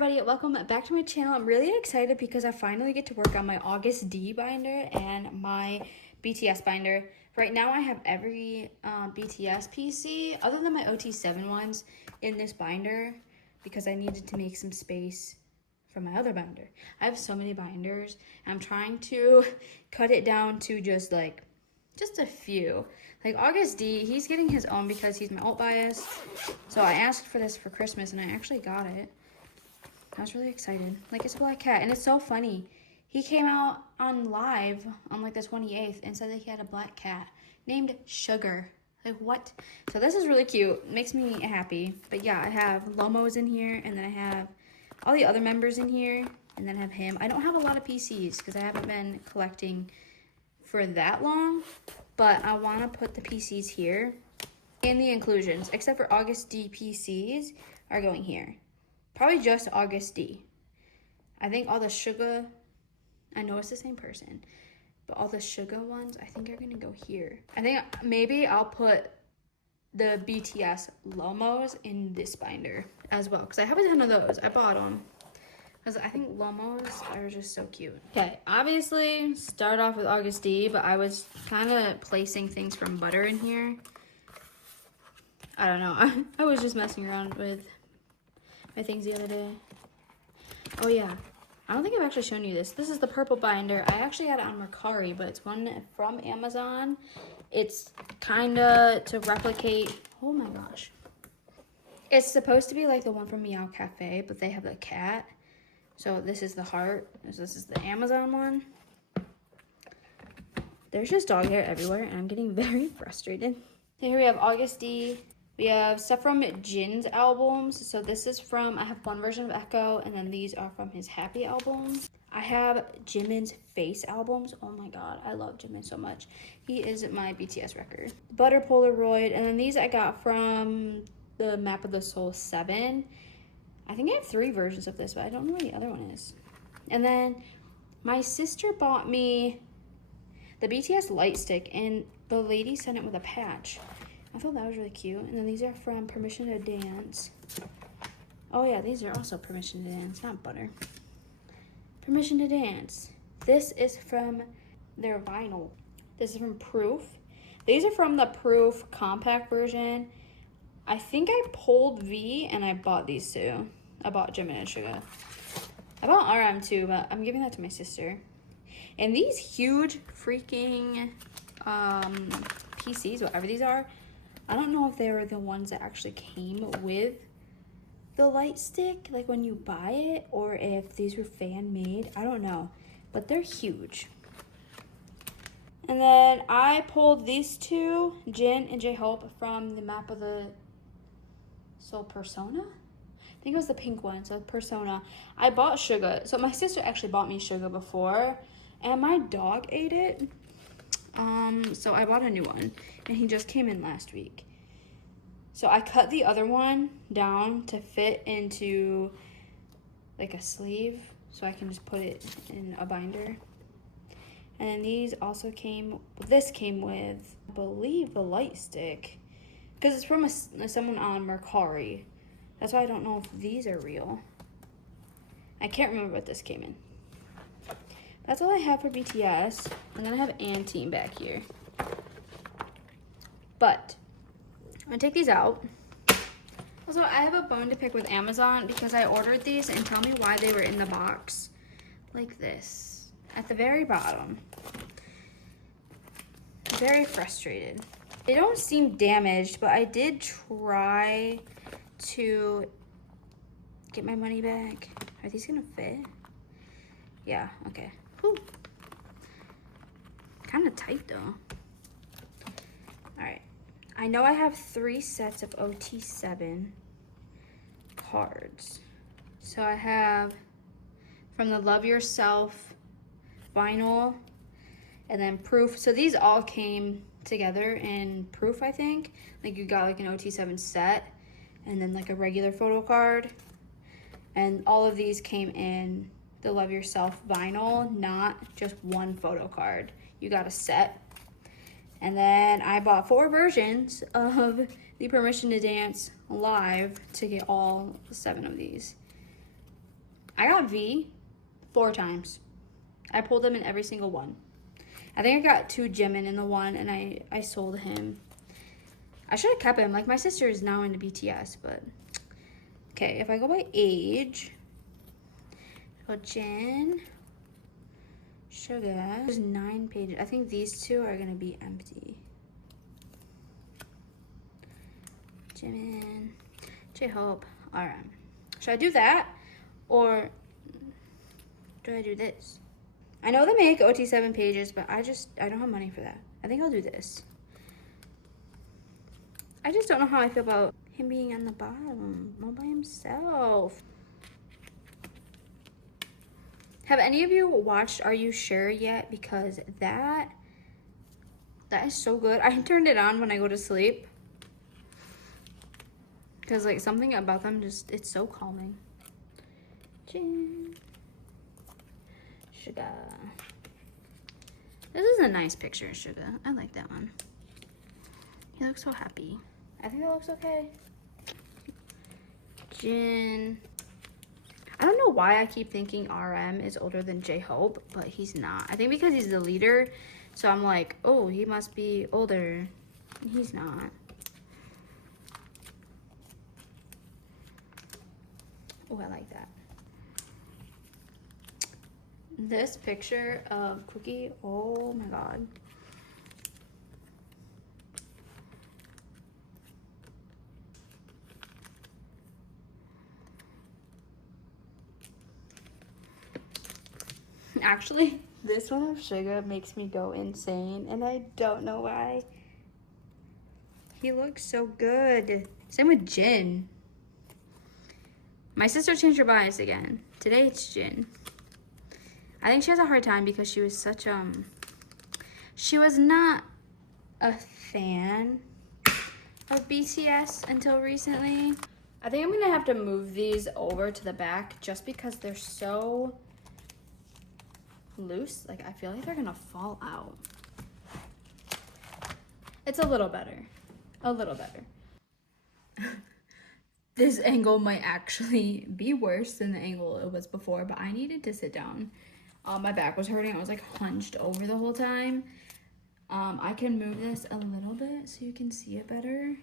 everybody, welcome back to my channel. I'm really excited because I finally get to work on my August D binder and my BTS binder. Right now I have every BTS PC other than my OT7 ones in this binder because I needed to make some space for my other binder. I have so many binders and I'm trying to cut it down to just a few. Like August D, he's getting his own because he's my alt bias. So I asked for this for Christmas and I actually got it. I was really excited. Like, it's a black cat and it's so funny. He came out on live on like the 28th and said that he had a black cat named Sugar. Like, what? So this is really cute. Makes me happy. But yeah, I have Lomo's in here and then I have all the other members in here and then I have him. I don't have a lot of PCs because I haven't been collecting for that long, but I want to put the PCs here and the inclusions, except for August D PCs are going here. Probably just August D. I think all the Suga, I know it's the same person, but all the Suga ones I think are gonna go here. I think maybe I'll put the BTS Lomos in this binder as well, because I have a ton of those. I bought them because I think Lomos are just so cute. Okay, obviously start off with August D, but I was kind of placing things from Butter in here. I don't know. I was just messing around with my things the other day. Oh yeah, I don't think I've actually shown you this. This is the purple binder. I actually got it on Mercari, but it's one from Amazon. It's kind of to replicate, oh my gosh. It's supposed to be like the one from Meow Cafe, but they have the cat. So this is the heart. This is the Amazon one. There's just dog hair everywhere, and I'm getting very frustrated. Here we have August D. We have stuff from Jin's albums. So this is from, I have one version of Echo, and then these are from his Happy albums. I have Jimin's Face albums. Oh my god, I love Jimin so much. He is my BTS record. Butter Polaroid, and then these I got from the Map of the Soul 7. I think I have 3 versions of this, but I don't know what the other one is. And then my sister bought me the BTS light stick, and the lady sent it with a patch. I thought that was really cute. And then these are from Permission to Dance. Oh yeah, these are also Permission to Dance, not Butter. Permission to Dance. This is from their vinyl. This is from Proof. These are from the Proof compact version. I think I pulled V and I bought these two. I bought Jimin and Suga. I bought RM too, but I'm giving that to my sister. And these huge freaking PCs, whatever these are, I don't know if they were the ones that actually came with the light stick, like when you buy it, or if these were fan made. I don't know, but they're huge. And then I pulled these two, Jin and J-Hope, from the Map of the Soul Persona. I think it was the pink one, so Persona. I bought Suga. So my sister actually bought me Suga before, and my dog ate it. So I bought a new one, and he just came in last week. So I cut the other one down to fit into like a sleeve, so I can just put it in a binder. And then these also came, this came with, I believe, the light stick, because it's from someone on Mercari. That's why I don't know if these are real. I can't remember what this came in. That's all I have for BTS. And then I have Anteam back here. But I'm gonna take these out. Also, I have a bone to pick with Amazon because I ordered these and tell me why they were in the box like this at the very bottom. Very frustrated. They don't seem damaged, but I did try to get my money back. Are these gonna fit? Yeah, okay. Whew. Kind of tight though. All right. I know I have 3 sets of OT7 cards. So I have from the Love Yourself vinyl and then Proof. So these all came together in Proof, I think. Like you got like an OT7 set and then like a regular photo card. And all of these came in the Love Yourself vinyl, not just one photo card. You got a set. And then I bought 4 versions of the Permission to Dance live to get all 7 of these. I got V 4 times. I pulled them in every single one. I think I got 2 Jimin in the one, and I sold him. I should have kept him. Like, my sister is now into BTS, but... Okay, if I go by age... Go Jin... Suga... There's 9 pages. I think these 2 are gonna be empty. Jimin... J-Hope... RM. Should I do that? Or... do I do this? I know they make OT7 pages, but I don't have money for that. I think I'll do this. I just don't know how I feel about him being on the bottom, all by himself. Have any of you watched Are You Sure yet? Because that is so good. I turned it on when I go to sleep. Because like something about them just, it's so calming. Jin. Suga. This is a nice picture of Suga. I like that one. He looks so happy. I think that looks okay. Jin. I don't know why I keep thinking RM is older than J-Hope, but he's not. I think because he's the leader, so I'm like, oh, he must be older. He's not. Oh, I like that. This picture of Cookie, oh my god. Actually, this one of Suga makes me go insane, and I don't know why. He looks so good. Same with Jin. My sister changed her bias again. Today it's Jin. I think she has a hard time because she was such, she was not a fan of BTS until recently. I think I'm gonna have to move these over to the back just because they're so loose. Like, I feel like they're gonna fall out. It's a little better. A little better. This angle might actually be worse than the angle it was before, but I needed to sit down. My back was hurting. I was like hunched over the whole time. I can move this a little bit so you can see it better.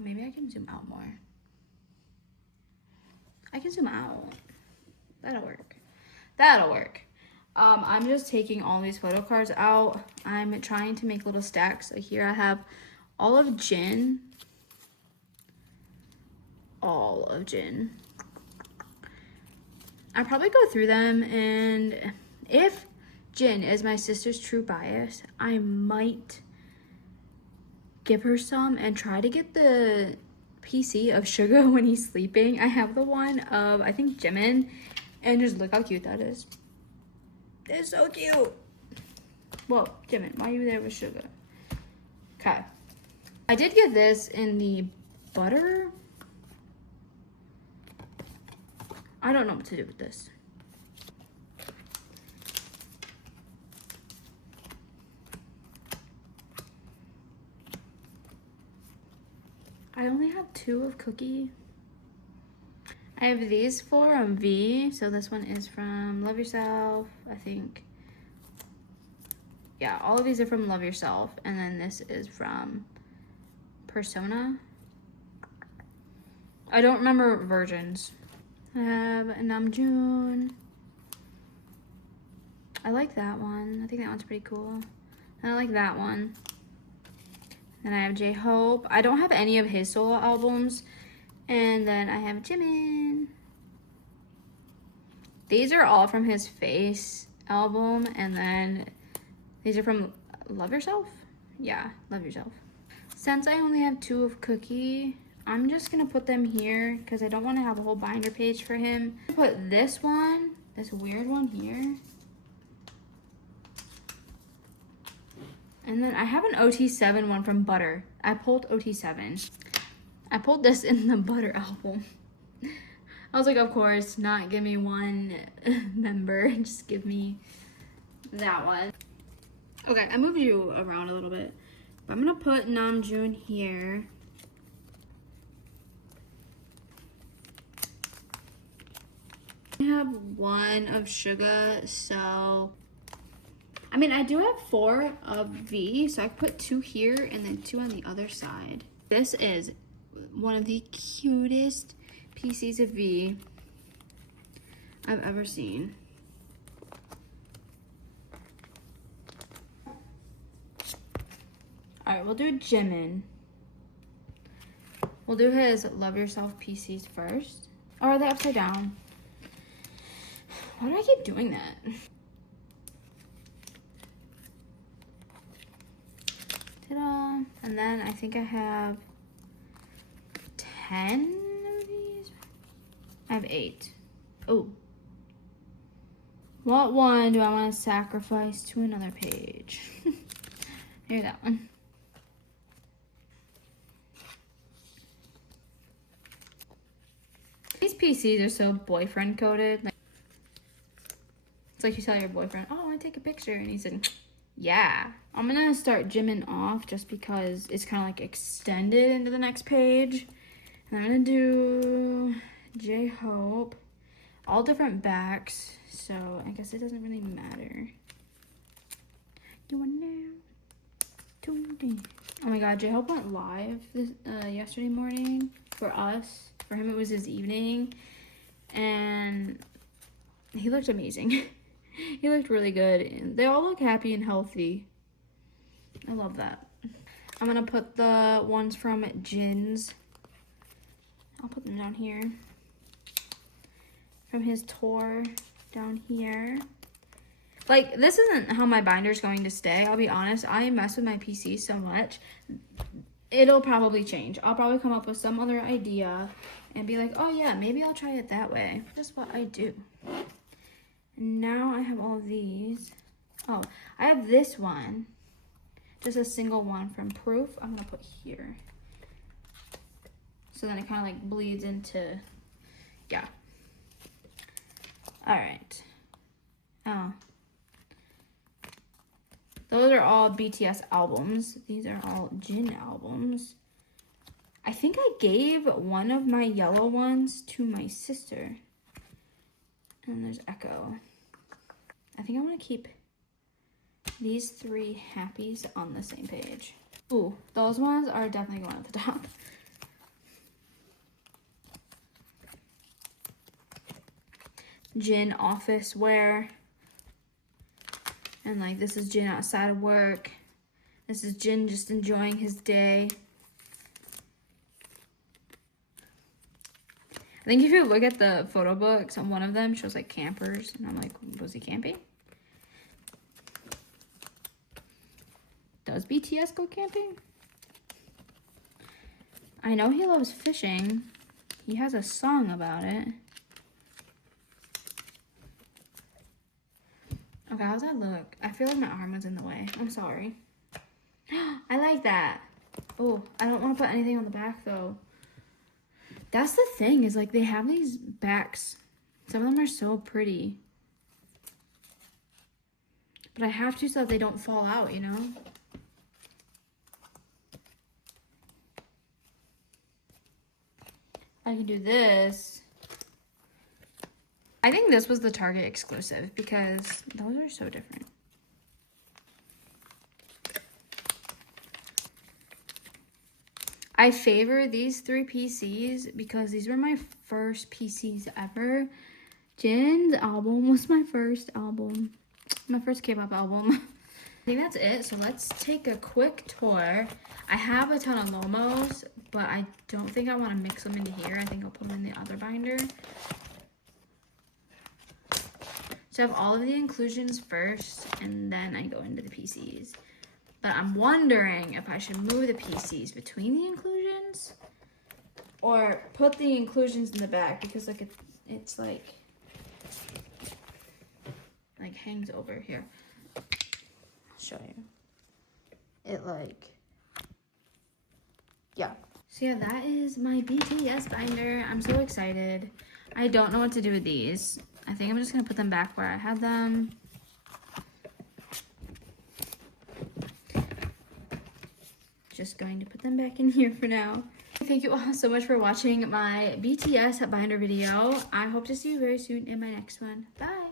Maybe I can zoom out more. I can zoom out. That'll work. That'll work. I'm just taking all these photo cards out. I'm trying to make little stacks. Like here I have all of Jin. All of Jin. I'll probably go through them, and if Jin is my sister's true bias, I might give her some and try to get the PC of Suga when he's sleeping. I have the one of, I think, Jimin, and just look how cute that is. It's so cute. Whoa, Jimin, why are you there with Suga? Okay. I did get this in the butter. I don't know what to do with this. I only have 2 of Cookie. I have these 4 of V. So this one is from Love Yourself, I think. Yeah, all of these are from Love Yourself. And then this is from Persona. I don't remember versions. I have Namjoon. I like that one. I think that one's pretty cool. And I like that one. Then I have J-Hope. I don't have any of his solo albums. And then I have Jimin. These are all from his Face album. And then these are from Love Yourself? Yeah, Love Yourself. Since I only have 2 of Cookie, I'm just gonna put them here because I don't want to have a whole binder page for him. Put this one, this weird one here. And then I have an OT7 one from Butter. I pulled OT7. I pulled this in the Butter album. I was like, of course, not give me one member, just give me that one. Okay, I moved you around a little bit. But I'm gonna put Namjoon here. I have one of Suga, so I mean, I do have 4 of V, so I put 2 here and then 2 on the other side. This is one of the cutest PCs of V I've ever seen. All right, we'll do Jimin. We'll do his Love Yourself PCs first. Or are they upside down? Why do I keep doing that? Ta-da! And then I think I have 10 of these. I have 8. Oh. What one do I want to sacrifice to another page? Here's that one. These PCs are so boyfriend coded. Like, it's like you tell your boyfriend, oh, I want to take a picture. And he said, yeah. I'm going to start Jimin off just because it's kind of like extended into the next page. And I'm going to do J-Hope. All different backs. So I guess it doesn't really matter. You want now? Oh my god, J-Hope went live yesterday morning for us. For him, it was his evening, and he looked amazing. He looked really good, and they all look happy and healthy. I love that. I'm gonna put the ones from Jin's. I'll put them down here. From his tour, down here. Like, this isn't how my binder's going to stay. I'll be honest, I mess with my PC so much. It'll probably change. I'll probably come up with some other idea and be like, oh yeah, maybe I'll try it that way. That's what I do. And now I have all of these. Oh, I have this one. Just a single one from Proof. I'm gonna put here. So then it kind of like bleeds into, yeah. All right. Oh. Those are all BTS albums. These are all Jin albums. I think I gave one of my yellow ones to my sister. And there's Echo. I think I want to keep these 3 happies on the same page. Ooh, those ones are definitely going at the top. Jin office wear. And like, this is Jin outside of work. This is Jin just enjoying his day. I think if you look at the photo books, on one of them shows like campers. And I'm like, was he camping? Does BTS go camping? I know he loves fishing. He has a song about it. Okay, how's that look? I feel like my arm was in the way. I'm sorry. I like that. Oh, I don't want to put anything on the back though. That's the thing, is like they have these backs. Some of them are so pretty. But I have to so that they don't fall out, you know? I can do this. I think this was the Target exclusive because those are so different. I favor these 3 PCs because these were my first PCs ever. Jin's album was my first album. My first K-pop album. I think that's it. So let's take a quick tour. I have a ton of Lomos, but I don't think I want to mix them into here. I think I'll put them in the other binder. So I have all of the inclusions first, and then I go into the PCs. But I'm wondering if I should move the PCs between the inclusions or put the inclusions in the back, because like it's like hangs over here. I'll show you. It like, yeah. So yeah, that is my BTS binder. I'm so excited. I don't know what to do with these. I think I'm just gonna put them back where I had them. Just going to put them back in here for now. thank you all so much for watching my BTS binder video. I hope to see you very soon in my next one. Bye!